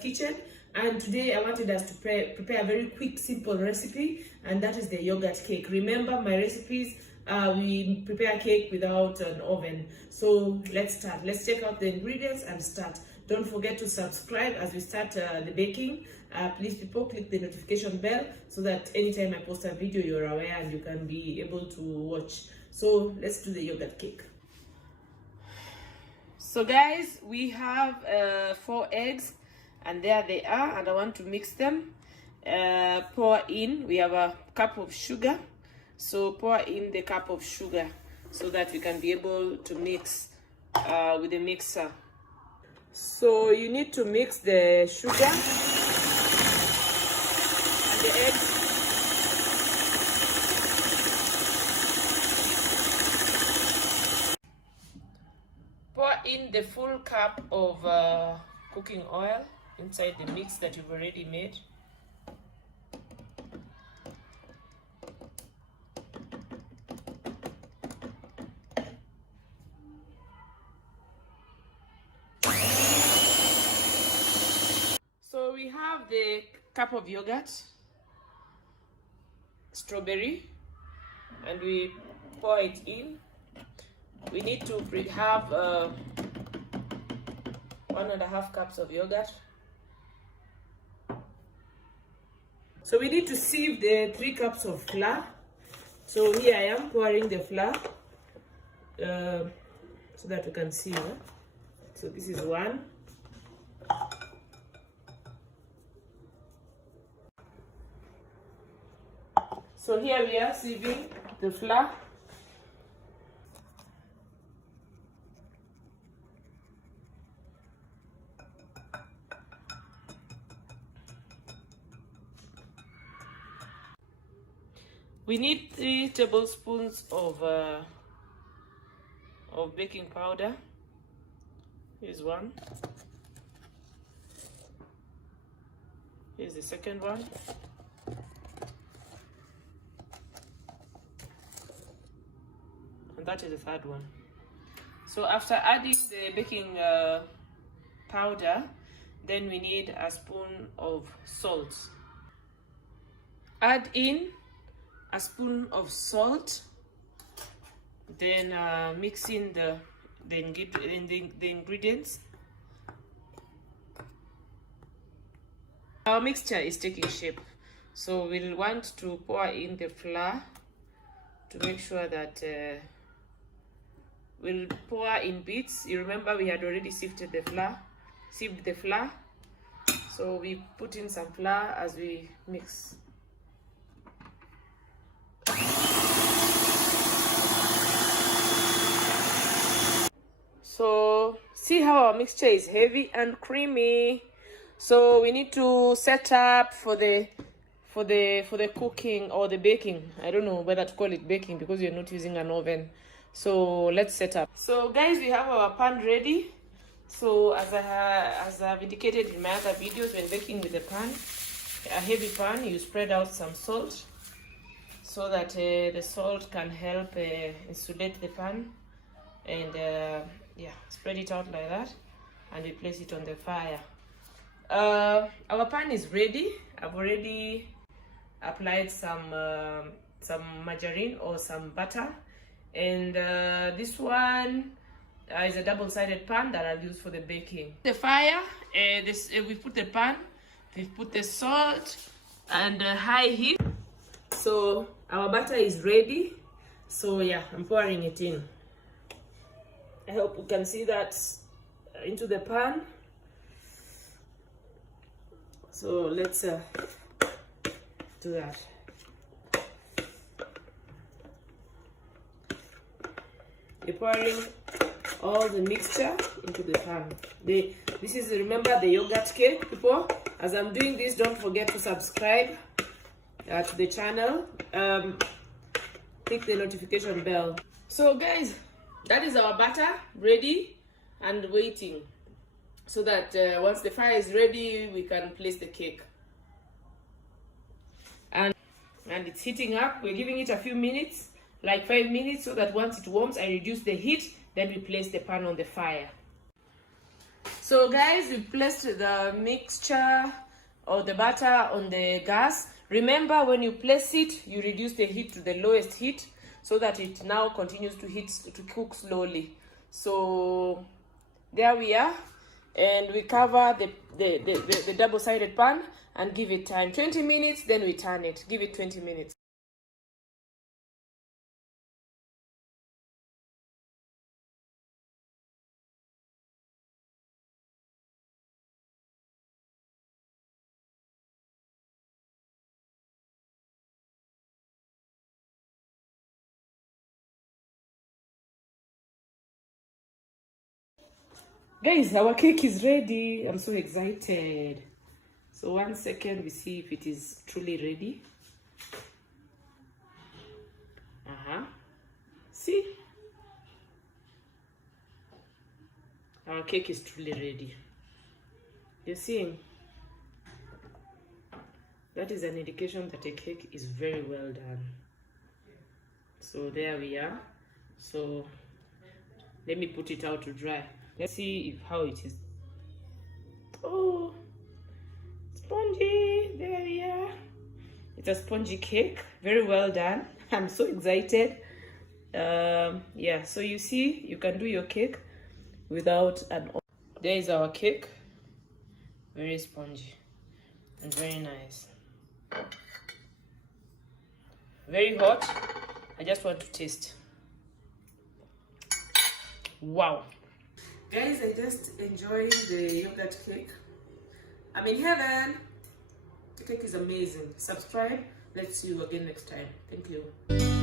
kitchen, and today I wanted us to prepare a very quick, simple recipe, and that is the yogurt cake. Remember, my recipes, we prepare cake without an oven. So let's start. Let's check out the ingredients and start. Don't forget to subscribe as we start the baking. Please, people, click the notification bell so that anytime I post a video, you're aware and you can be able to watch. So let's do the yogurt cake. So guys, we have 4 eggs, and there they are, and I want to mix them. Pour in, we have a cup of sugar, so pour in the cup of sugar so that we can be able to mix with the mixer. So you need to mix the sugar and the eggs. Pour in the full cup of cooking oil inside the mix that you've already made. So we have the cup of yogurt, strawberry, and we pour it in. We need to have 1.5 cups of yogurt. So we need to sieve the 3 cups of flour. So here I am pouring the flour so that you can see. So this is 1. So here we are sieving the flour. We need 3 tablespoons of baking powder. Here's 1. Here's the second one. And that is the third one. So after adding the baking powder, then we need a spoon of salt. Add in a spoon of salt, then mix in the ingredients. Our mixture is taking shape, so we'll want to pour in the flour to make sure that we'll pour in bits. You remember we had already sieved the flour, so we put in some flour as we mix. So see how our mixture is heavy and creamy. So we need to set up for the cooking or the baking. I don't know whether to call it baking because you're not using an oven. So let's set up. So guys, we have our pan ready. So as I've indicated in my other videos, when baking with a pan, a heavy pan, you spread out some salt so that the salt can help insulate the pan, and yeah, spread it out like that, and we place it on the fire. Our pan is ready. I've already applied some margarine or some butter, and this one is a double-sided pan that I'll use for the baking. The fire, we put the pan, we've put the salt and high heat. So our butter is ready. So yeah, I'm pouring it in. I hope you can see that into the pan. So let's do that. You're pouring all the mixture into the pan. This is, remember, the yogurt cake, people. As I'm doing this, don't forget to subscribe to the channel. Click the notification bell. So guys, that is our butter ready and waiting, so that once the fire is ready, we can place the cake. And it's heating up. We're giving it a few minutes, like 5 minutes, so that once it warms, I reduce the heat, then we place the pan on the fire. So guys, we placed the mixture or the butter on the gas. Remember, when you place it, you reduce the heat to the lowest heat so that it now continues to cook slowly. So there we are, and we cover the double-sided pan and give it time 20 minutes, then we turn it. Give it 20 minutes. Guys, our cake is ready. I'm so excited. So 1 second, we see if it is truly ready. See? Our cake is truly ready. You see? That is an indication that a cake is very well done. So there we are. So let me put it out to dry. Let's see how it is. Oh, spongy. There we are. It's a spongy cake. Very well done. I'm so excited. Yeah, so you see, you can do your cake without an oven. There is our cake. Very spongy and very nice. Very hot. I just want to taste. Wow. Guys, I just enjoyed the yogurt cake. I'm in heaven. The cake is amazing. Subscribe. Let's see you again next time. Thank you.